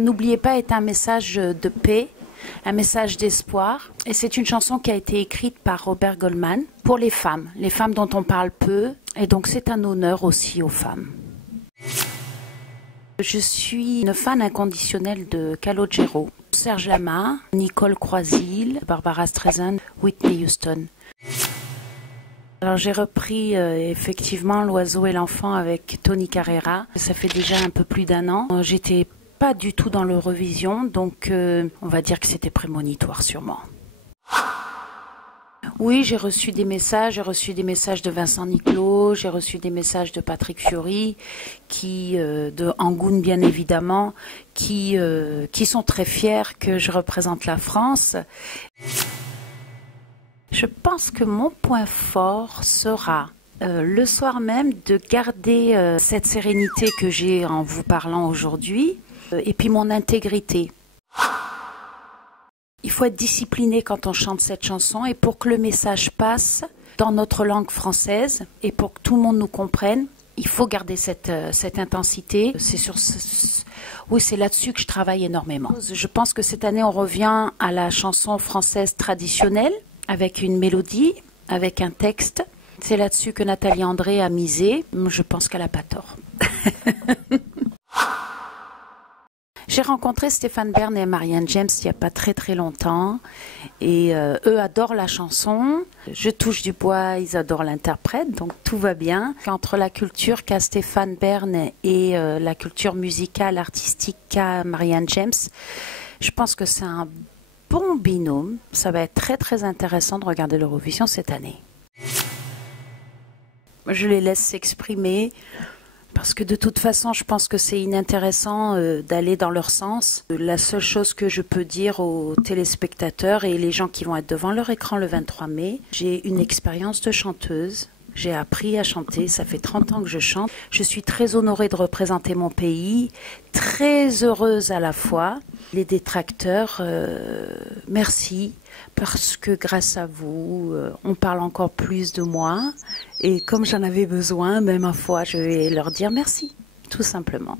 N'oubliez pas est un message de paix, un message d'espoir. Et c'est une chanson qui a été écrite par Robert Goldman pour les femmes dont on parle peu. Et donc c'est un honneur aussi aux femmes. Je suis une fan inconditionnelle de Calogero, Serge Lama, Nicole Croisil, Barbara Streisand, Whitney Houston. Alors j'ai repris effectivement L'Oiseau et l'Enfant avec Tony Carreira. Ça fait déjà un peu plus d'1 an. J'étais pas du tout dans l'Eurovision, donc on va dire que c'était prémonitoire sûrement. Oui, j'ai reçu des messages de Vincent Niclot, j'ai reçu des messages de Patrick Fiori, de Angoune bien évidemment, qui sont très fiers que je représente la France. Je pense que mon point fort sera le soir même de garder cette sérénité que j'ai en vous parlant aujourd'hui, et puis mon intégrité. Il faut être discipliné quand on chante cette chanson, et pour que le message passe dans notre langue française et pour que tout le monde nous comprenne, il faut garder cette intensité. C'est là-dessus que je travaille énormément. Je pense que cette année, on revient à la chanson française traditionnelle, avec une mélodie, avec un texte. C'est là-dessus que Nathalie André a misé. Je pense qu'elle n'a pas tort. J'ai rencontré Stéphane Bern et Marianne James il n'y a pas très très longtemps. Et eux adorent la chanson. Je touche du bois, ils adorent l'interprète, donc tout va bien. Entre la culture qu'a Stéphane Bern et la culture musicale, artistique qu'a Marianne James, je pense que c'est un bon binôme. Ça va être très très intéressant de regarder l'Eurovision cette année. Je les laisse s'exprimer parce que de toute façon je pense que c'est inintéressant d'aller dans leur sens. La seule chose que je peux dire aux téléspectateurs et les gens qui vont être devant leur écran le 23 mai, j'ai une expérience de chanteuse. J'ai appris à chanter, ça fait 30 ans que je chante. Je suis très honorée de représenter mon pays, très heureuse à la fois. Les détracteurs, merci, parce que grâce à vous, on parle encore plus de moi. Et comme j'en avais besoin, ma foi, je vais leur dire merci, tout simplement.